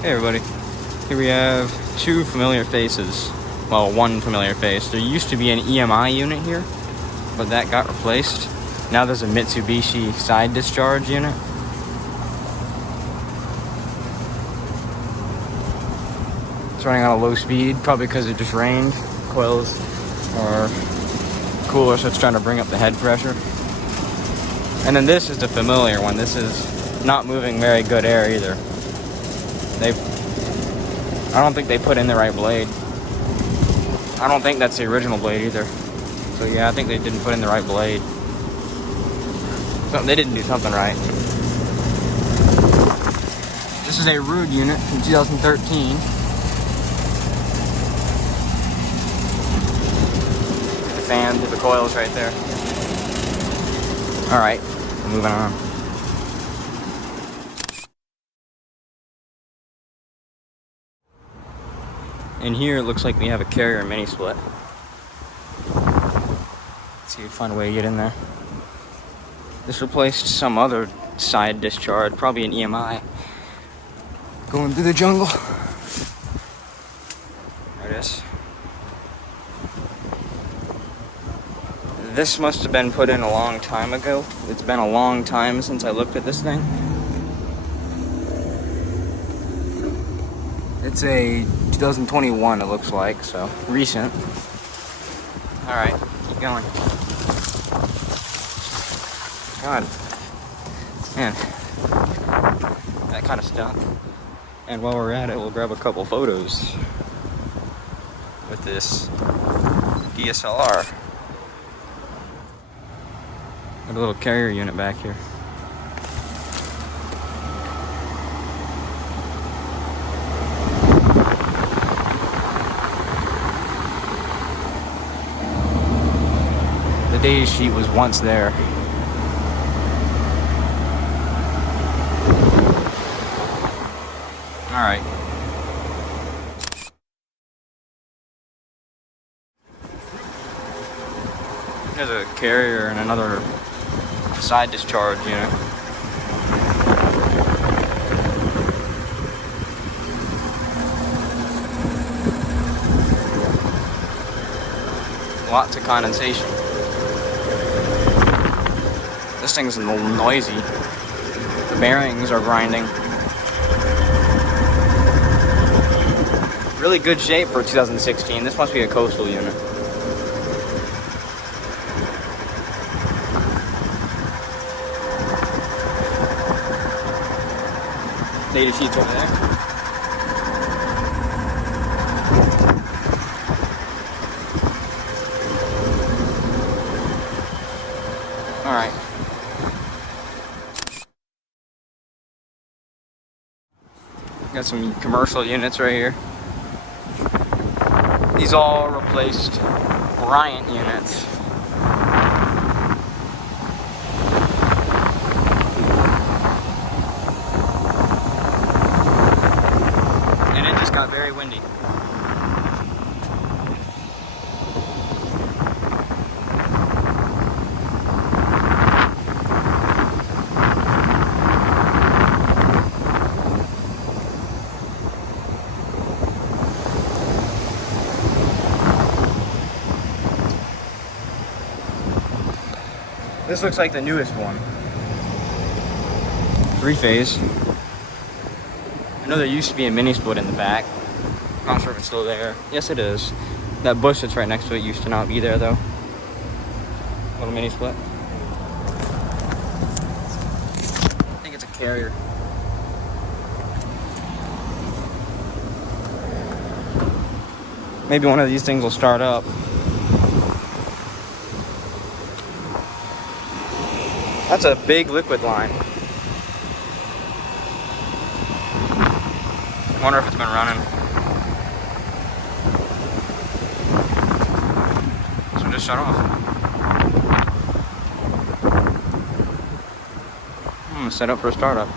Hey everybody, here we have two familiar faces. Well, one familiar face. There used to be an EMI unit here, but that got replaced. Now there's a Mitsubishi side discharge unit. It's running on a low speed, probably because it just rained. Coils are cooler, so it's trying to bring up the head pressure. And then this is the familiar one. This is not moving very good air either. I don't think they put in the right blade. I don't think that's the original blade either. So yeah, I think they didn't put in the right blade. They didn't do something right. This is a Ruud unit from 2013. The fan, the coils right there. All right, moving on. In here, it looks like we have a carrier mini split. Let's see if we find a way to get in there. This replaced some other side discharge, probably an EMI. Going through the jungle. There it is. This must have been put in a long time ago. It's been a long time since I looked at this thing. It's a 2021, it looks like, so recent. All right, keep going. God, man, that kind of stuck. And while we're at it, we'll grab a couple photos with this DSLR. Got a little carrier unit back here. The days sheet was once there. All right. There's a carrier and another side discharge unit. Lots of condensation. This thing's a little noisy. The bearings are grinding. Really good shape for 2016. This must be a coastal unit. Data sheets over there. All right. Got some commercial units right here. These all replaced Bryant units. And it just got very windy. This looks like the newest one. 3-phase. I know there used to be a mini split in the back. Not sure if it's still there. Yes, it is. That bush that's right next to it used to not be there though. Little mini split. I think it's a carrier. Maybe one of these things will start up. That's a big liquid line. I wonder if it's been running. This one just shut off. I'm gonna set up for a startup.